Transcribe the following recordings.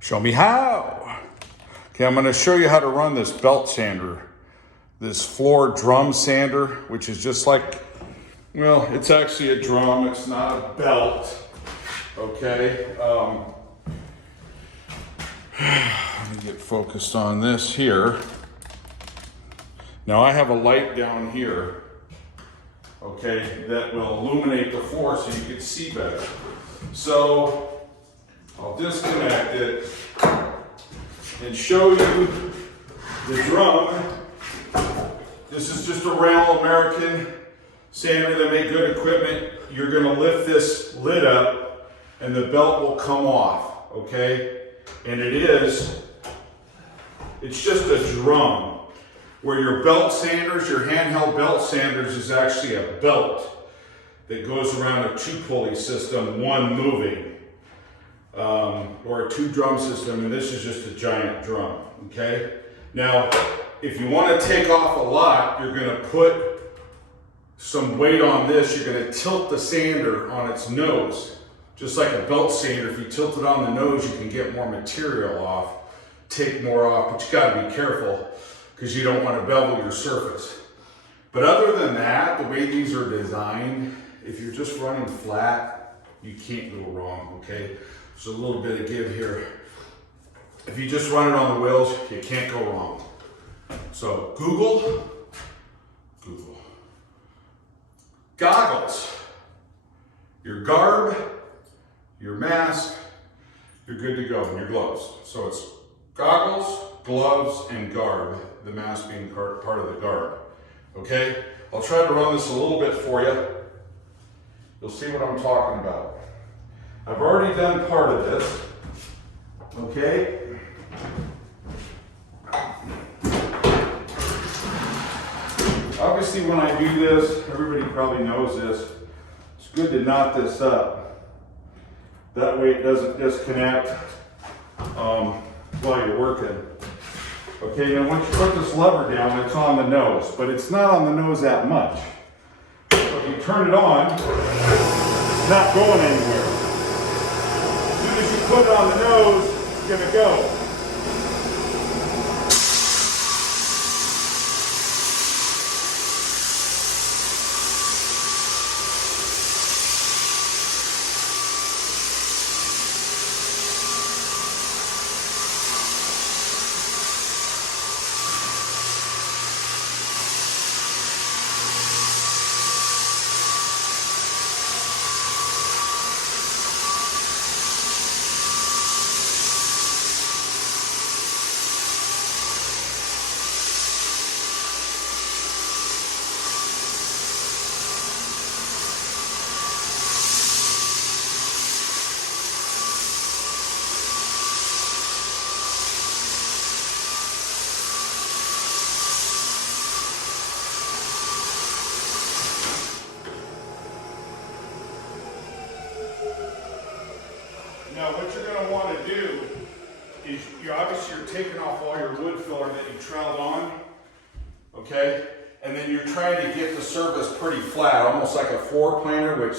Show me how. Okay, I'm gonna show you how to run this belt sander. This floor drum sander, which is just like, well, it's actually a drum, it's not a belt. Okay, let me get focused on this here. Now I have a light down here, okay, that will illuminate the floor so you can see better. So I'll disconnect it and show you the drum. This is just a Round American sander. They make good equipment. You're gonna lift this lid up and the belt will come off, okay? And it's just a drum. Where your belt sanders, your handheld belt sanders is actually a belt that goes around a 2-pulley system, one moving, or a 2-drum system, and this is just a giant drum, okay? Now, if you want to take off a lot, you're going to put some weight on this. You're going to tilt the sander on its nose, just like a belt sander. If you tilt it on the nose, you can get more material off, take more off, but you got to be careful because you don't want to bevel your surface. But other than that, the way these are designed, if you're just running flat, you can't go wrong, okay? There's a little bit of give here. If you just run it on the wheels, you can't go wrong. So Google. Goggles, your garb, your mask, you're good to go, and your gloves. So it's goggles, gloves, and garb, the mask being part of the garb, okay? I'll try to run this a little bit for you. You'll see what I'm talking about. I've already done part of this, okay? Obviously, when I do this, everybody probably knows this, it's good to knot this up. That way it doesn't disconnect while you're working. Okay, now once you put this lever down, it's on the nose, but it's not on the nose that much. So if you turn it on, it's not going anywhere. As soon as you put it on the nose, it's gonna go. Now what you're going to want to do is you're taking off all your wood filler that you troweled on, okay? And then you're trying to get the surface pretty flat, almost like a floor planer, which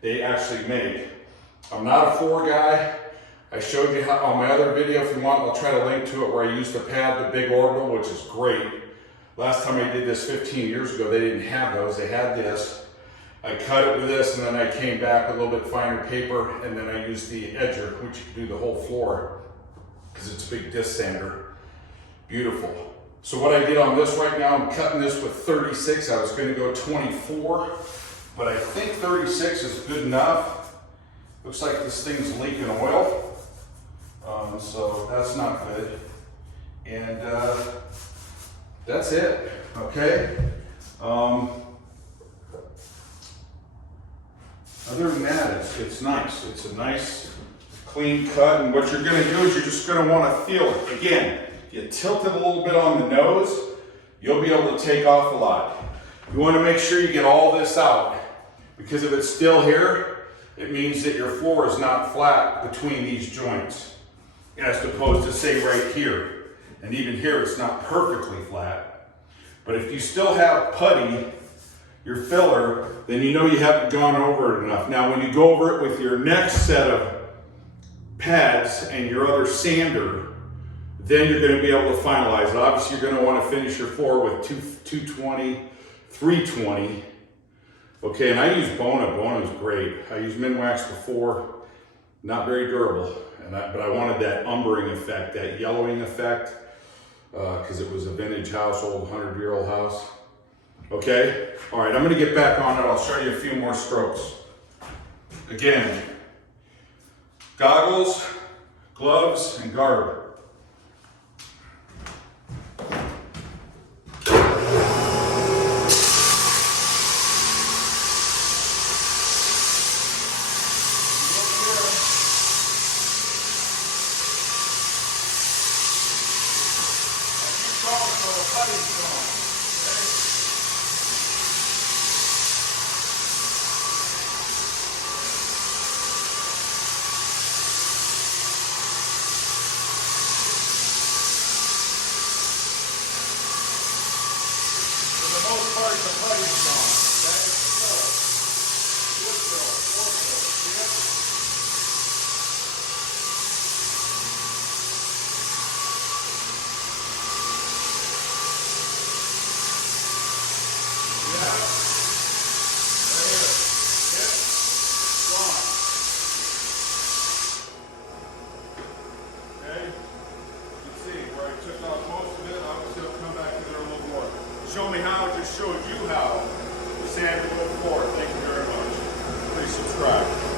they actually make. I'm not a floor guy. I showed you how on my other video. If you want, I'll try to link to it where I used to pad the big orbital, which is great. Last time I did this 15 years ago, they didn't have those. They had this. I cut it with this, and then I came back with a little bit finer paper, and then I used the edger, which you can do the whole floor, because it's a big disc sander. Beautiful. So what I did on this right now, I'm cutting this with 36. I was going to go 24, but I think 36 is good enough. Looks like this thing's leaking oil, so that's not good. And that's it, okay? Other than that, it's nice. It's a nice, clean cut, and what you're gonna do is you're just gonna wanna feel it. Again, you tilt it a little bit on the nose, you'll be able to take off a lot. You wanna make sure you get all this out, because if it's still here, it means that your floor is not flat between these joints, as opposed to say right here. And even here, it's not perfectly flat. But if you still have putty, your filler, then you know you haven't gone over it enough. Now, when you go over it with your next set of pads and your other sander, then you're going to be able to finalize it. Obviously, you're going to want to finish your floor with 220, 320. Okay, and I use Bona. Bona is great. I used Minwax before, not very durable, but I wanted that umbering effect, that yellowing effect, because it was a vintage house, old 100-year-old house. Okay, all right, I'm going to get back on it. I'll show you a few more strokes. Again, goggles, gloves, and garb. Show me how, I just showed you how. Sandwood floor. Thank you very much. Please subscribe.